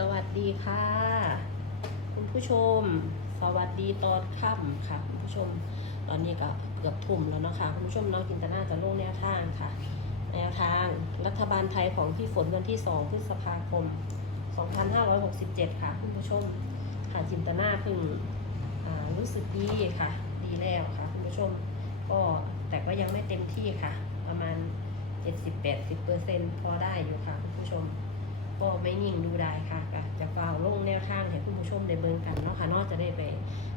สวัสดีค่ะ คุณผู้ชม สวัสดีตอนค่ำค่ะคุณผู้ชม ตอนนี้ก็เกือบทุ่มแล้วเนาะคะคุณผู้ชมน้องจินตนาจะลงแนวทางค่ะ แนวทางรัฐบาลไทยของพี่ฝนวันที่ 2 พฤษภาคม 2567 ค่ะคุณผู้ชมค่ะจินตนาเพิ่งอ่ารู้สึกดีค่ะ ดีแล้วค่ะคุณผู้ชม ก็แต่ก็ยังไม่เต็มที่ค่ะ ประมาณ 70-80%พอได้อยู่ค่ะคุณผู้ชม ก็ไม่ยิ่งดูได้ค่ะก็จะกล่าวลงแนวทางให้ผู้ชมได้เบิ่งกันเนาะค่ะนอกจะได้ไป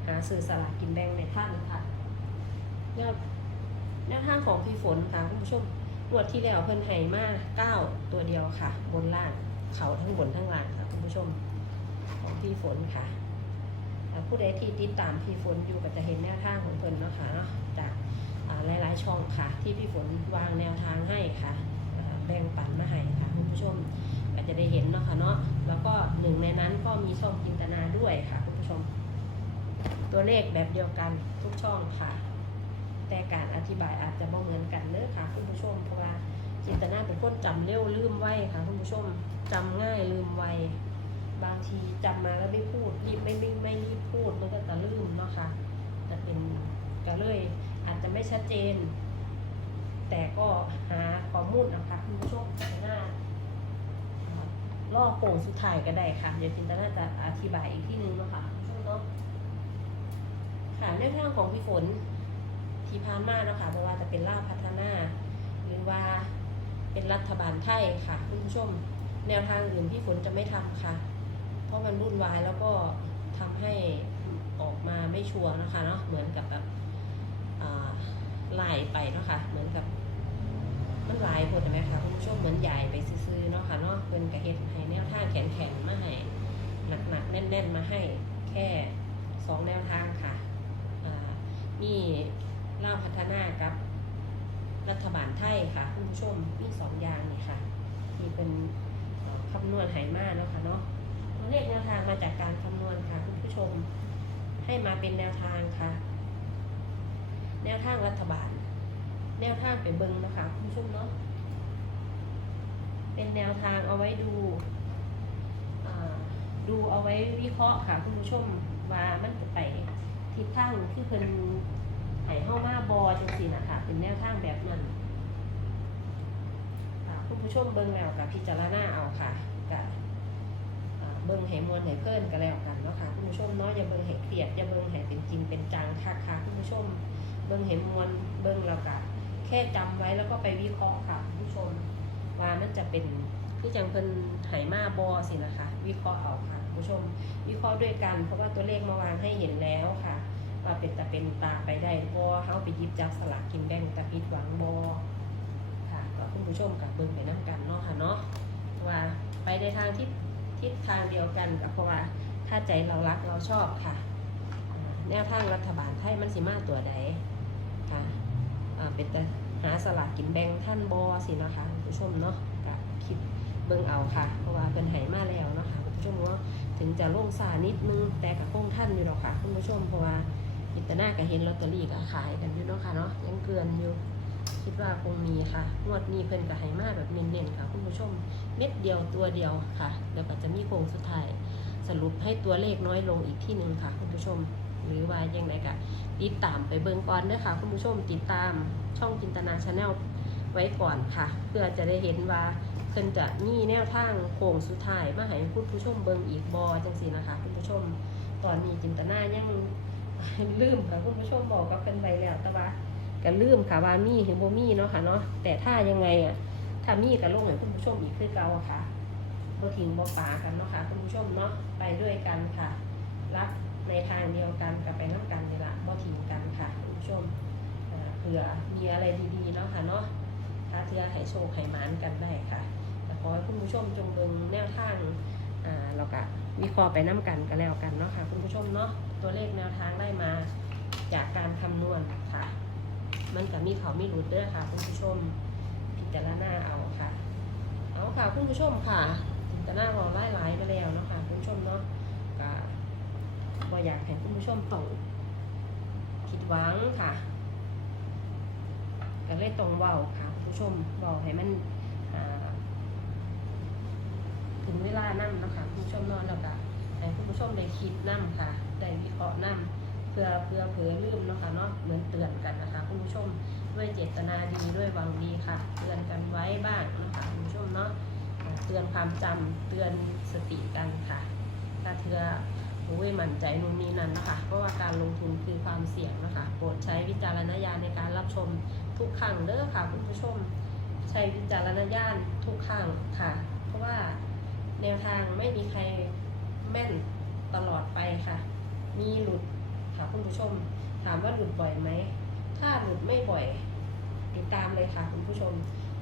หาซื้อสลากกินแบ่งในท่านค่ะแนวแนวทางของพี่ฝนค่ะคุณผู้ชมงวดที่แล้วเพิ่นให้มาเก้าตัวเดียวค่ะ บนล่างเขาทั้งบนทั้งล่างค่ะคุณผู้ชมของพี่ฝนค่ะผู้ใดที่ติดตามพี่ฝนอยู่ก็จะเห็นแนวทางของเพิ่นเนาะค่ะเนาะจากอ่าหลายๆช่องค่ะ ที่พี่ฝนวางแนวทางให้ค่ะแบ่งปันมาให้ค่ะคุณผู้ชม ก็จะได้เห็นเนาะค่ะเนาะแล้วก็หนึ่งในนั้นก็มีช่องจินตนาด้วยค่ะคุณผู้ชม ตัวเลขแบบเดียวกันทุกช่องค่ะ แต่การอธิบายอาจจะบ่เหมือนกันเด้อค่ะคุณผู้ชม เพราะว่าจินตนาเป็นคนจำเร็วลืมไวค่ะคุณผู้ชมจำง่ายลืมไวบางทีจำมาแล้วไม่พูดรีบไม่ไม่ไม่รีบพูดมันก็จะลืมเนาะค่ะจะเป็นก็เลย อาจจะไม่ชัดเจน แต่ก็หาข้อมูลนะคะคุณผู้ชมจินตนา ล่อโป่งสุดท้ายก็ได้ค่ะ เดี๋ยวจินตนาจะอธิบายอีกที่นึงนะคะช่งเนาะค่ะแนวทางของพี่ฝนที่พามาเนาะค่ะเพราะว่าจะเป็นล่าพัฒนาหรือว่าเป็นรัฐบาลไทยค่ะคุณผู้ชม แนวทางอื่นพี่ฝนจะไม่ทำค่ะ เพราะมันวุ่นวายแล้วก็ทำให้ออกมาไม่ชัวร์นะคะเนาะเหมือนกับแบบอ่าไล่ไปเนาะค่ะเหมือนกับ มันหลายคนใช่ไหมคะคุณผู้ชมเหมือนใหญ่ไปซื้อๆเนาะค่ะเนาะเพิ่นกระเฮ็ดให้แนวท่างแข็งๆมาให้หนักๆแน่น ๆ มาให้แค่สองแนวทางค่ะอ่ามีเล่าพัฒนากับ รัฐบาลไทยค่ะคุณผู้ชมมีสองอย่างนี่ค่ะที่เป็นคำนวณไหมาเนาะค่ะเนาะตัวเลขแนวทางมาจากการคำนวณค่ะคุณผู้ชมให้มาเป็นแนวทางค่ะ แนวทางรัฐบาล แนวทางไปเบิงนะคะคุณผู้ชมเนาะ เป็นแนวทางเอาไว้ดูดูเอาไว้วิเคราะห์ค่ะคุณผู้ชมว่ามันจะไปทิศทางที่เพิ่นให้เฮามาบอจังซี่นะคะเป็นแนวทางแบบนั้นค่ะคุณผู้ชมเบิ่งแล้วกับพิจารณาเอาค่ะกับเบิ่งให้มวลให้เพิ่นก็แล้วกันเนาะค่ะคุณผู้ชมเนาะอย่าเบิ่งให้เครียดอย่าเบิ่งให้เป็นจริงเป็นจังค่ะค่ะคุณผู้ชมเบิ่งเห็นมวลเบิ่งแล้วก็แค่จำไว้แล้วก็ไปวิเคราะห์ค่ะคุณผู้ชม ว่ามันจะเป็นคือจังเพิ่นไหมาบอสินะคะ วิเคราะห์เอาค่ะผู้ชมวิเคราะห์ด้วยกัน เพราะว่าตัวเลขมาวางให้เห็นแล้วค่ะ ว่าเป็นแตาเป็นตาไปได้บอเฮาไปยิบจับสลากกินแบ่งตาผิดหวังบอค่ะก็คุณผู้ชมกับเบิ่งไปน้กันเนาะค่ะเนาะว่าไปในทางทิศทิศทางเดียวกันกับเพราะว่าถ้าใจเรารักเราชอบค่ะแนวทางรัฐบาลไทยมันสิมาตัวใดค่ะเป็นแต่ หาสลากกินแบ่งท่านบอสินะคะคุณผู้ชมเนาะก็คิดเบิ่งเอาค่ะ เพราะว่าเป็นไหมาแล้วเนาะค่ะคุณผู้ชมว่าถึงจะลงซานิดนึงแต่กับคงท่านอยู่หรอกค่ะคุณผู้ชมเพราะว่าจิตนาก็เห็นลอตเตอรี่ก็ขายกันอยู่เนาะค่ะเนาะยังเกลือนอยู่คิดว่าคงมีค่ะงวดนี้เพิ่นก็ให้มาแบบเน้นๆค่ะคุณผู้ชมเม็ดเดียวตัวเดียวค่ะแล้วก็จะมีโครงสุดท้ายสรุปให้ตัวเลขน้อยลงอีกที่หนึ่งค่ะคุณผู้ชม หรือว่ายังไงก็ติดตามไปเบิ่งก่อนเด้อค่ะคุณผู้ชมติดตาม ช่องจินตนาชาแนลไว้ก่อนค่ะ เพื่อจะได้เห็นว่าเพิ่นจะมีแนวทางโค้งสุดท้ายมาให้คุณผู้ชมเบิ่งอีกบอจังซี่นะคะคุณผู้ชมตอนนี้จินตนายังลืมค่ะคุณผู้ชมบอกกับเพิ่นไปแล้วแต่ว่าก็ลืมค่ะว่ามีหรือบ่มีเนาะค่ะเนาะแต่ถ้ายังไงอะถ้ามีก็ลงให้คุณผู้ชมอีกคือเก่าอะค่ะบ่ทิ้งบ่ปากันเนาะค่ะคุณผู้ชมเนาะไปด้วยกันค่ะ รักในทางเดียวกันกับไปน้ำกันนี่ละบ่ทิ้งกันค่ะคุณผู้ชมอ่าเผื่อมีอะไรดีๆเนาะค่ะเนาะถ้าเทือให้โชคให้มานกันได้ค่ะแต่ขอให้คุณผู้ชมจงเบิ่งแนวทางอ่าเราก็วิเคราะห์ไปน้ำกันกันแล้วกันเนาะค่ะคุณผู้ชมเนาะตัวเลขแนวทางได้มาจากการคำนวณค่ะ มันก็มีเขามีหลุดเด้อค่ะ คุณผู้ชมพิจารณาเอาค่ะ เอาค่ะคุณผู้ชมค่ะจินตนาเราไล่ไล่มาแล้วเนาะค่ะคุณผู้ชมเนาะก็บ่อยากให้คุณผู้ชมต้องผิดหวังค่ะ ก็เลยตรงเว้าค่ะผู้ชมเว้าให้มันถึงเวลานั่เนะคะผู้ชมนอนแล้วก็ให้ผู้ชมได้คิดนั่ค่ะได้วิเคราะห์นั่เพื่อเพื่อเผื่อลืมนะคะเนาะเหมือนเตือนกันนะคะคุณผู้ชมด้วยเจตนาดีด้วยหวังดีค่ะ เตือนกันไว้บ้างนะคะคุณผู้ชมเนาะเตือนความจำเตือนสติกันค่ะถ้าเธอโอ้ยมั่นใจนู่นนี่นั่นนะคะเพราะว่าการลงทุนคือความเสี่ยงนะคะ โปรดใช้วิจารณญาณในการรับชม ทุกครั้งเด้อค่ะคุณผู้ชม ใช้วิจารณญาณทุกครั้งค่ะ เพราะว่าแนวทางไม่มีใครแม่นตลอดไปค่ะ มีหลุดค่ะคุณผู้ชม ถามว่าหลุดบ่อยไหม ถ้าหลุดไม่บ่อยติดตามเลยค่ะคุณผู้ชม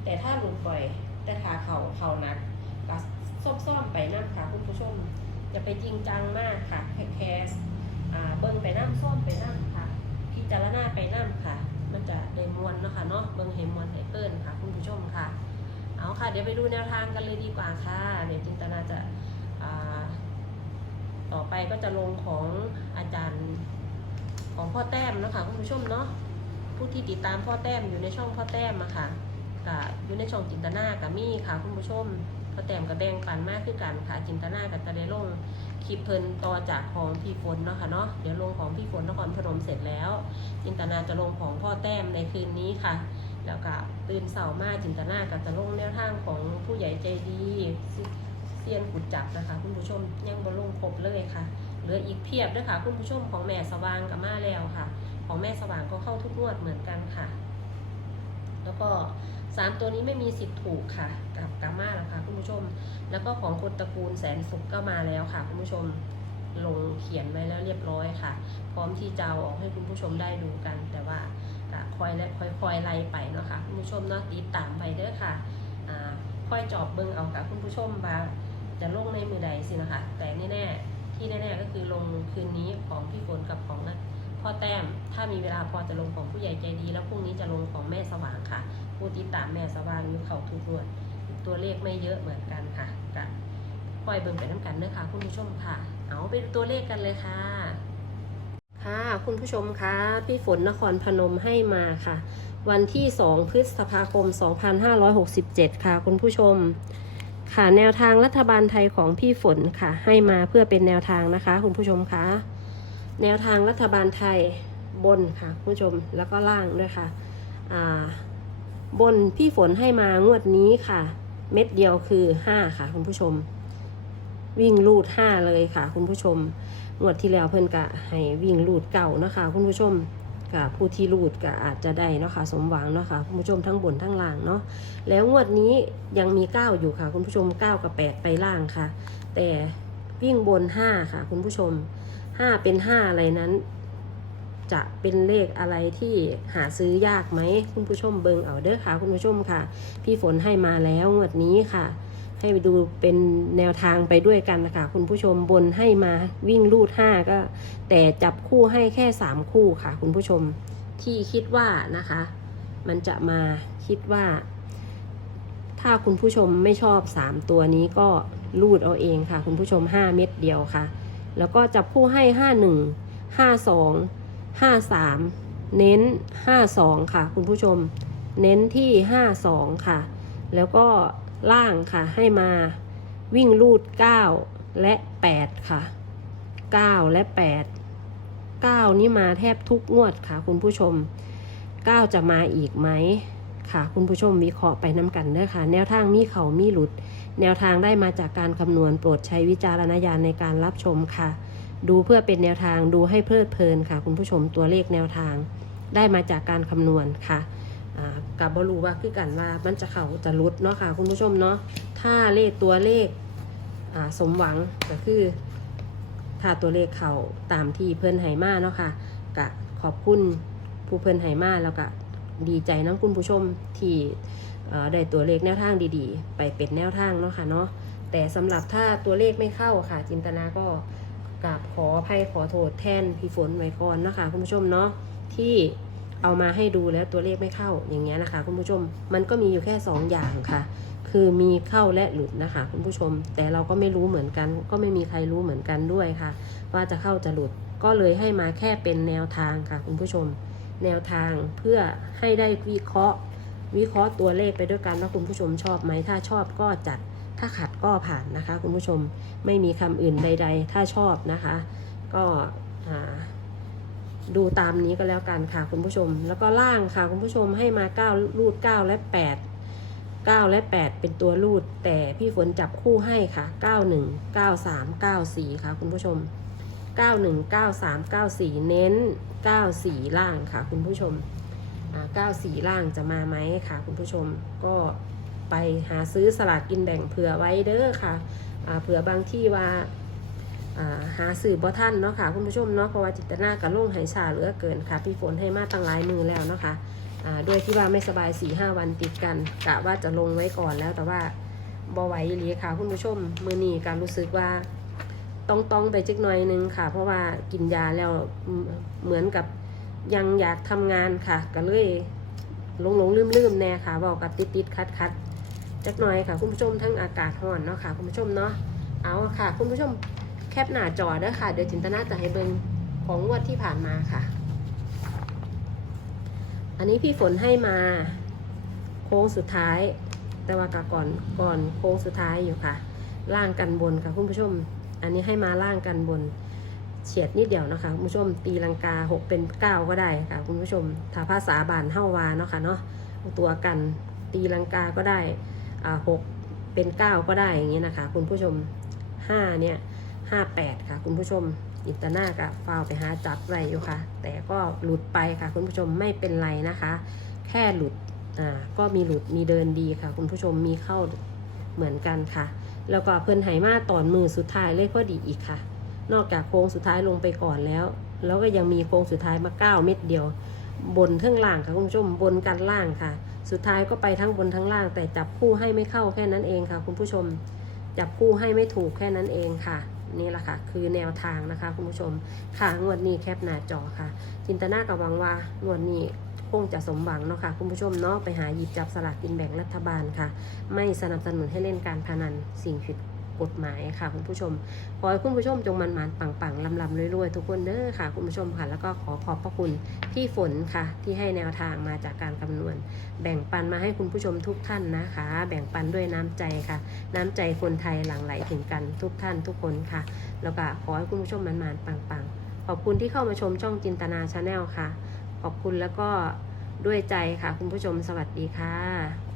แต่ถ้าหลุดบ่อย แต่ขาเข่าเข่านักก็ซ่อมๆไปนั่ค่ะคุณผู้ชมจะไปจริงจังมากค่ะแค่แค่อ่าเบิ้งไปน้ำซ่อมไปน้ำค่ะพิจารณาไปน้ำค่ะ จะเดมวนเนาะค่ะเนาะเบิ้งเฮมวนเฮเปิลค่ะ คุณผู้ชมค่ะ เอาค่ะ เดี๋ยวไปดูแนวทางกันเลยดีกว่าค่ะเดี๋ยวจินตนาจะาต่อไปก็จะลงของอาจารย์ของพ่อแต้มเนาะคะคุณผู้ชมเนาะผู้ที่ติดตามพ่อแต้มอยู่ในช่องพ่อแต้มอะค่ะกับอยู่ในช่องจินตนากับมี่ค่ะ คุณผู้ชมพ่อแต้มกับแบงปันมากขึ้นกันค่ะ จินตนากับจะได้ลง คลิปเพิ่นต่อจากของพี่ฝนเนาะค่ะเนาะเดี๋ยวลงของพี่ฝนนครพนมเสร็จแล้ว จินตนาจะลงของพ่อแต้มในคืนนี้ค่ะ แล้วก็ตื่นเสาร์มาจินตนากับจะลงแนวทางของผู้ใหญ่ใจดีเซียนขุดจับนะคะ คุณผู้ชมยังบลงครบเลยค่ะเหลืออีกเพียบด้วยค่ะ คุณผู้ชมของแม่สว่างกับมาแล้วค่ะ ของแม่สว่างก็เข้าทุกงวดเหมือนกันค่ะ แล้วก็สามตัวนี้ไม่มีสิทธิ์ถูกค่ะ กับกามา ผู้ชม แล้วก็ของคนตระกูลแสนสุขก็มาแล้วค่ะคุณผู้ชมลงเขียนไว้แล้วเรียบร้อยค่ะ พร้อมที่จะเอาออกให้คุณผู้ชมได้ดูกัน แต่ว่าคอยและค่อยไล่ไปเนาะค่ะคุณผู้ชมเนาะติดตามไปเด้อค่ะค่อยจอบเบิ่งเอากับคุณผู้ชมว่าจะลงในมือใดสินะคะแต่แน่ๆที่แน่ๆก็คือลงคืนนี้ของพี่ฝนกับของนะพ่อแต้มถ้ามีเวลาพอจะลงของผู้ใหญ่ใจดี แล้วพรุ่งนี้จะลงของแม่สว่างค่ะผู้ติดตามแม่สว่างอยู่เขาทุกงวด ตัวเลขไม่เยอะเหมือนกันค่ะกับปล่อยเบิ่งไปน้ำกันเด้อค่ะคุณผู้ชมค่ะ เอาไปดูตัวเลขกันเลยค่ะ ค่ะคุณผู้ชมคะพี่ฝนนครพนมให้มาค่ะ วันที่ 2 พฤษภาคม 2567 ค่ะ คุณผู้ชม ค่ะแนวทางรัฐบาลไทยของพี่ฝนค่ะ ให้มาเพื่อเป็นแนวทางนะคะ คุณผู้ชมคะแนวทางรัฐบาลไทยบนค่ะ คุณผู้ชมแล้วก็ล่างด้วยค่ะ อ่า บนพี่ฝนให้มางวดนี้ค่ะ เม็ดเดียวคือ 5 ค่ะคุณผู้ชม วิ่งลูด 5 เลยค่ะ คุณผู้ชมงวดที่แล้วเพิ่นกะให้วิ่งลูดเก่านะคะ คุณผู้ชมกับผู้ที่ลูดก็อาจจะได้เนาะค่ะสมหวังเนาะค่ะคุณผู้ชมทั้งบนทั้งล่างเนาะแล้วงวดนี้ยังมี 9 อยู่ค่ะ คุณผู้ชม 9 กับ 8 ไปล่างค่ะ แต่วิ่งบน 5 ค่ะ คุณผู้ชม 5 เป็น 5 อะไรนั้น จะเป็นเลขอะไรที่หาซื้อยากไหมคุณผู้ชมเบิงเอาเด้อค่ะ คุณผู้ชมค่ะ พี่ฝนให้มาแล้วงวดนี้ค่ะ ให้ไปดูเป็นแนวทางไปด้วยกันนะคะคุณผู้ชมบนให้มาวิ่งลูดห้าก็ แต่จับคู่ให้แค่สามคู่ค่ะ คุณผู้ชมที่คิดว่านะคะ มันจะมาคิดว่า ถ้าคุณผู้ชมไม่ชอบสามตัวนี้ก็ลูดเอาเองค่ะ คุณผู้ชมห้าเม็ดเดียวค่ะ แล้วก็จับคู่ให้ห้าหนึ่งห้าสอง ห้าสามเน้นห้าสองค่ะ คุณผู้ชม เน้นที่ห้าสองค่ะ แล้วก็ล่างค่ะให้มาวิ่งลูด9และ8ค่ะ9และ8 9นี่มาแทบทุกงวดค่ะ คุณผู้ชม9จะมาอีกไหมค่ะ คุณผู้ชมวิเคราะห์ไปน้ำกันเด้อค่ะ แนวทางมีเขามีหลุด แนวทางได้มาจากการคำนวณโปรดใช้วิจารณญาณในการรับชมค่ะ ดูเพื่อเป็นแนวทางดูให้เพลิดเพลินค่ะ คุณผู้ชมตัวเลขแนวทาง ได้มาจากการคำนวณค่ะกับบรูว่าคือกันว่ามันจะเขาจะรุดเนาะค่ะ คุณผู้ชมเนาะถ้าเลขตัวเลขสมหวังก็คือถ้าตัวเลขเขาตามที่เพิ่นไหมาเนาะค่ะกะขอบคุณผู้เพิ่นไหมาแล้วก็ดีใจน้องคุณผู้ชมที่ได้ตัวเลขแนวทางดีๆ ไปเป็นแนวทางเนาะค่ะเนาะแต่สำหรับถ้าตัวเลขไม่เข้าค่ะ จินตนาก็ กราบขออภัยขอโทษแทนพี่ฝนไว้ก่อนนะคะคุณผู้ชมเนาะที่เอามาให้ดูแล้วตัวเลขไม่เข้าอย่างเงี้ยนะคะ คุณผู้ชมมันก็มีอยู่แค่ 2 อย่างค่ะ คือมีเข้าและหลุดนะคะ คุณผู้ชม แต่เราก็ไม่รู้เหมือนกัน ก็ไม่มีใครรู้เหมือนกันด้วยค่ะ ว่าจะเข้าจะหลุดก็เลยให้มาแค่เป็นแนวทางค่ะ คุณผู้ชม แนวทางเพื่อให้ได้วิเคราะห์ วิเคราะห์ตัวเลขไปด้วยกันว่าคุณผู้ชมชอบไหมถ้าชอบก็จัด ถ้าขัดก็ผ่านนะคะ คุณผู้ชมไม่มีคำอื่นใด ๆ ถ้าชอบนะคะ ก็ดูตามนี้ก็แล้วกันค่ะคุณผู้ชม แล้วก็ล่างค่ะคุณผู้ชมให้มา9รูด 9 และ 8 9 และ 8 เป็นตัวรูด แต่พี่ฝนจับคู่ให้ค่ะ 91 93 94 ค่ะคุณผู้ชม 91 93 94 เน้น 94 ล่างค่ะคุณผู้ชมอ่า94 ล่างจะมาไหมค่ะคุณผู้ชมก็ ไปหาซื้อสลากกินแบ่งเผื่อไว้เด้อค่ะเผื่อบางที่ว่าหาสื่อบ่ท่านเนาะค่ะคุณผู้ชมเนาะเพราะว่าจิตนากับลงหายชาเหลือเกินค่ะพี่ฝนให้มาตั้งหลายมือแล้วเนาะค่ะอ่าด้วยที่ว่าไม่สบาย4ีหวันติดกันกะว่าจะลงไว้ก่อนแล้วแต่ว่าบ่ไหวอีหลีค่ะคุณผู้ชมมือนี้การรู้สึกว่าต้องต้องไปจิกหน่อยนึงค่ะ เพราะว่ากินยาแล้วเหมือนกับยังอยากทำงานค่ะ ก็เลยหลงหลงลืมลืมๆแน่ค่ะบอกกับติดติดคัดคัด จักหน่อยค่ะคุณผู้ชมทั้งอากาศร้อนเนาะค่ะคุณผู้ชมเนาะเอาค่ะ คุณผู้ชมแคปหน้าจอเด้อค่ะ เดี๋ยวจินตนาจะให้เบิ่งของงวดที่ผ่านมาค่ะ อันนี้พี่ฝนให้มาโค้งสุดท้าย แต่ว่ากก่อนก่อนโค้งสุดท้ายอยู่ค่ะ ล่างกันบนค่ะคุณผู้ชม อันนี้ให้มาล่างกันบนเฉียดนิดเดียวนะคะคุณผู้ชมตีลังกา 6 เป็น 9 ก็ได้ค่ะคุณผู้ชมถ้าภาษาบานเฮาวาเนาะค่ะเนาะตัวกันตีลังกาก็ได้ อ่า6เป็น9ก็ได้อย่างนี้นะคะ คุณผู้ชม5เนี่ย58ค่ะ คุณผู้ชมอิตาหน้ากับฟาวไปหาจับไรอยู่ค่ะ แต่ก็หลุดไปค่ะ คุณผู้ชมไม่เป็นไรนะคะ แค่หลุดอ่าก็มีหลุดมีเดินดีค่ะ คุณผู้ชมมีเข้าเหมือนกันค่ะ แล้วก็เพิ่นไหมาตอนมือสุดท้ายเลยพอดีอีกค่ะ นอกจากโค้งสุดท้ายลงไปก่อนแล้ว แล้วก็ยังมีโค้งสุดท้ายมา9เม็ดเดียว บนทั้งล่างค่ะคุณผู้ชมบนกันล่างค่ะ สุดท้ายก็ไปทั้งบนทั้งล่าง แต่จับคู่ให้ไม่เข้าแค่นั้นเองค่ะ คุณผู้ชมจับคู่ให้ไม่ถูกแค่นั้นเองค่ะ นี่แหละค่ะ คือแนวทางนะคะคุณผู้ชมค่ะงวดนี้แคปหน้าจอค่ะ จินตนากับหวังว่างวดนี้คงจะสมหวังเนาะค่ะคุณผู้ชมเนาะไปหาหยิบจับสลากกินแบ่งรัฐบาลค่ะ ไม่สนับสนุนให้เล่นการพนันสิ่งผิด กฎหมายค่ะคุณผู้ชม ขอให้คุณผู้ชมจงมันมันปังปังลำลำรวยๆทุกคนเด้อค่ะ คุณผู้ชมค่ะ แล้วก็ขอขอบพระคุณพี่ฝนค่ะ ที่ให้แนวทางมาจากการคำนวณ แบ่งปันมาให้คุณผู้ชมทุกท่านนะคะ แบ่งปันด้วยน้ำใจค่ะ น้ำใจคนไทยหลั่งไหลถึงกันทุกท่านทุกคนค่ะ แล้วก็ขอให้คุณผู้ชมมันมันปังปังขอบคุณที่เข้ามาชมช่องจินตนาชาแนลค่ะ ขอบคุณแล้วก็ด้วยใจค่ะ คุณผู้ชมสวัสดีค่ะ